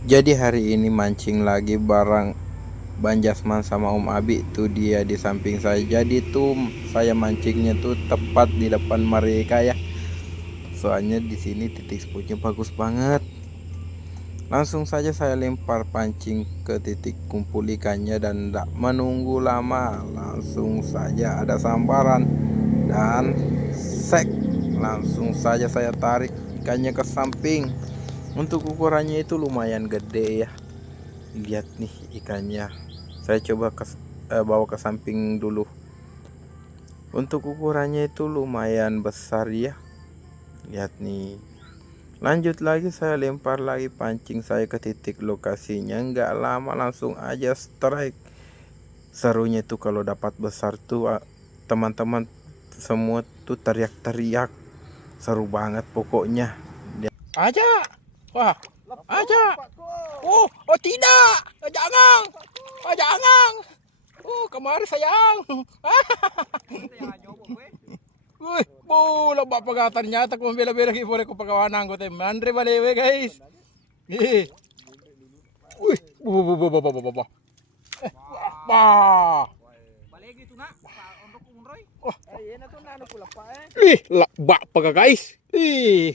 Jadi hari ini mancing lagi bareng Bang Jasman sama Om Abi tuh, dia di samping saya. Jadi tuh saya mancingnya tuh tepat di depan mereka ya. Soalnya di sini titik spotnya bagus banget. Langsung saja saya lempar pancing ke titik kumpul ikannya dan tidak menunggu lama. Langsung saja ada sambaran dan sek. Langsung saja saya tarik ikannya ke samping. Untuk ukurannya itu lumayan gede ya. Lihat nih ikannya. Saya coba bawa ke samping dulu. Untuk ukurannya itu lumayan besar ya. Lihat nih. Lanjut lagi, saya lempar lagi pancing saya ke titik lokasinya. Nggak lama langsung aja strike. Serunya tuh kalau dapat besar tuh teman-teman semua tuh teriak-teriak. Seru banget pokoknya. Aja. Wah, aja. Oh tidak. Jangan. Jangan. Kemari sayang. Wih, bola bapak ternyata kung bela-bela ki boleh ko pagawanan ko tayo. Mandre balewe guys. Wih, bu. Bah. Balegi itu nak, untuk umroy. Ih, bak paga guys. Ih.